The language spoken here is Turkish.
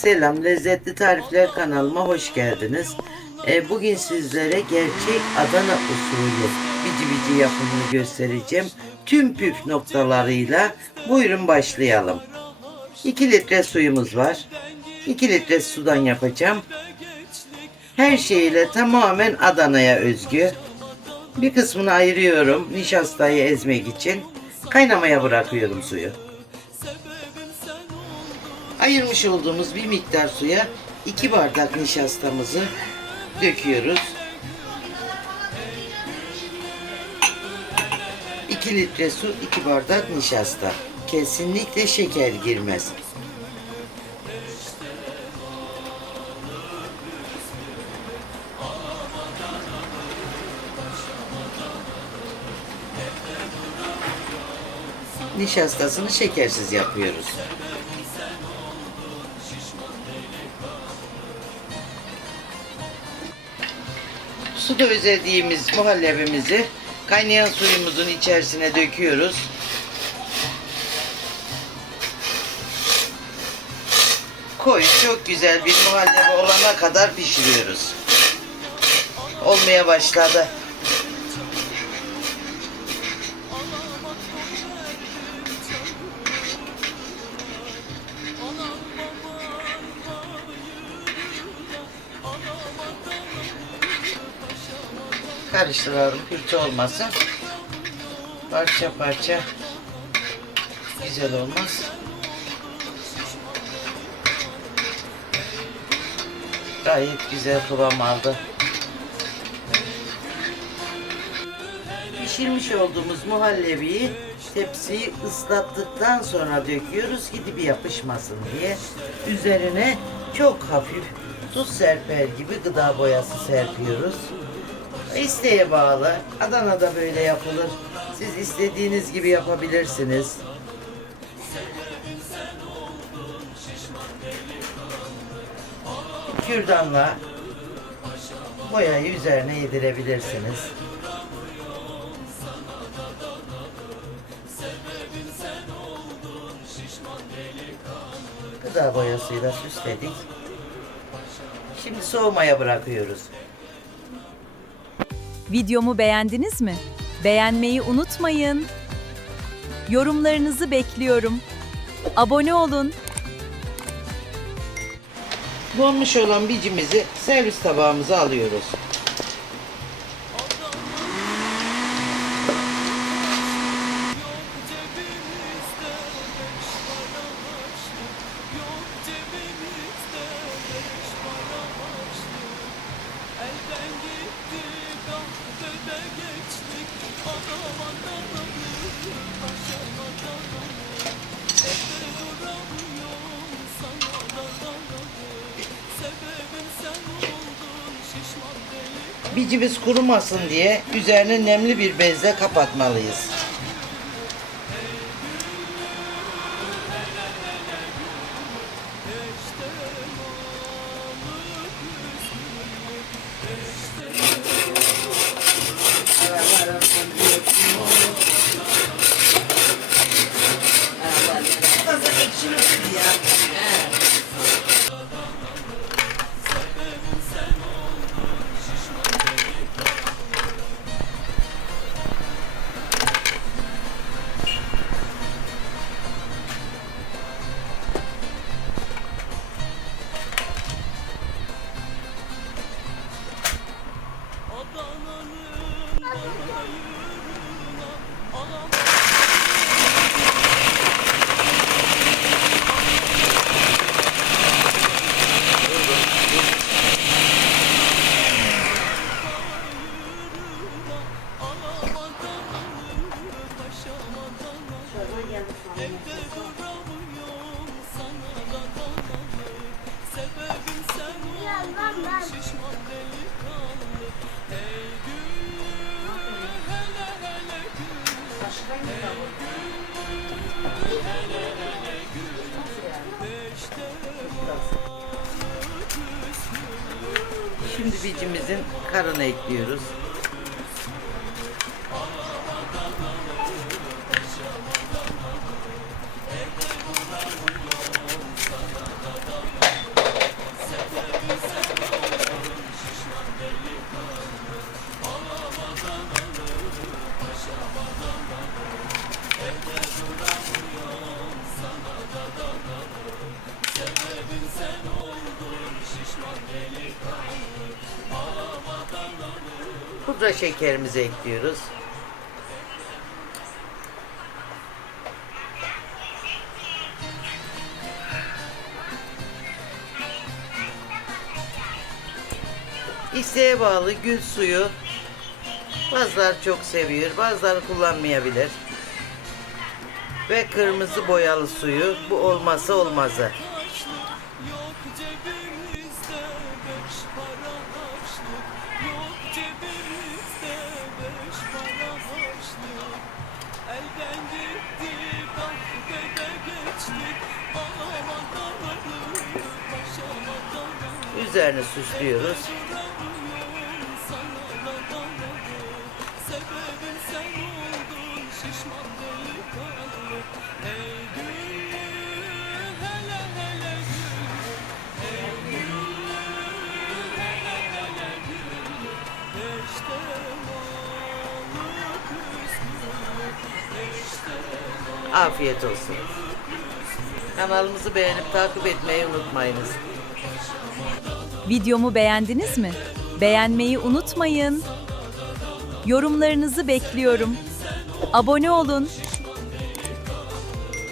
Selam, Lezzetli Tarifler kanalıma hoş geldiniz. Bugün sizlere gerçek Adana usulü bici bici yapımını göstereceğim. Tüm püf noktalarıyla buyurun başlayalım. 2 litre suyumuz var. 2 litre sudan yapacağım. Her şeyle tamamen Adana'ya özgü. Bir kısmını ayırıyorum nişastayı ezmek için. Kaynamaya bırakıyorum suyu. Ayırmış olduğumuz bir miktar suya 2 bardak nişastamızı döküyoruz. 2 litre su, 2 bardak nişasta. Kesinlikle şeker girmez. Nişastasını şekersiz yapıyoruz. Suda özlediğimiz muhallebimizi kaynayan suyumuzun içerisine döküyoruz. Koyu çok güzel bir muhallebi olana kadar pişiriyoruz. Olmaya başladı. Karıştıralım, pürtü olmasın. Parça parça güzel olmaz. Gayet güzel kıvam aldı. Pişirmiş olduğumuz muhallebiyi tepsiyi ıslattıktan sonra döküyoruz ki dibi yapışmasın diye. Üzerine çok hafif tuz serper gibi gıda boyası serpiyoruz. İsteğe bağlı. Adana'da böyle yapılır. Siz istediğiniz gibi yapabilirsiniz. Kürdanla boyayı üzerine yedirebilirsiniz. Gıda boyasıyla süsledik. Şimdi soğumaya bırakıyoruz. Videomu beğendiniz mi? Beğenmeyi unutmayın. Yorumlarınızı bekliyorum. Abone olun. Donmuş olan bicimizi servis tabağımıza alıyoruz. Bicimiz kurumasın diye üzerine nemli bir bezle kapatmalıyız. Şimdi bicimizin karını ekliyoruz. Pudra şekerimizi ekliyoruz. İsteğe bağlı gül suyu. Bazıları çok seviyor, bazıları kullanmayabilir. Ve kırmızı boyalı suyu, bu olmazsa olmazı. Üzerini süslüyoruz. Afiyet olsun. Kanalımızı beğenip takip etmeyi unutmayınız. Videomu beğendiniz mi? Beğenmeyi unutmayın. Yorumlarınızı bekliyorum. Abone olun.